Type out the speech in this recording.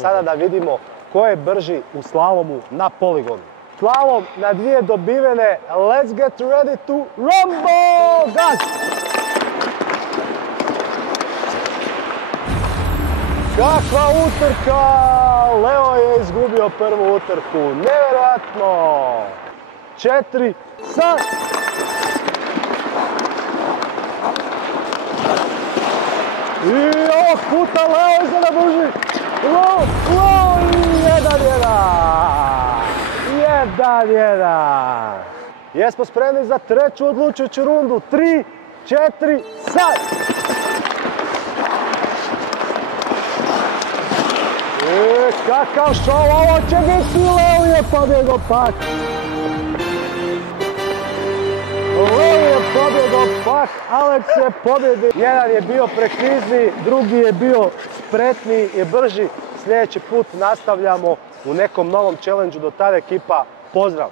Sada da vidimo ko je brži u slalomu na poligonu. Slalom na 2 dobivene. Let's get ready to rumble! Gaz! Kakva utrka! Leo je izgubio prvu utrku. Nevjerojatno! 4, sad! I ovog puta Leo izgleda brži! Leo! 1-1! Jesmo spremni za treću odlučujuću rundu. 3, 4, sad! Kakav šov, ovo će biti, Leo je pobjegao pak! Leo je pobjegao pak, Alex je pobjegao. Jedan je bio prekrizni, drugi je bio spretniji i brži. Sljedeći put nastavljamo u nekom novom challenge-u. Do tada ekipa, pozdrav!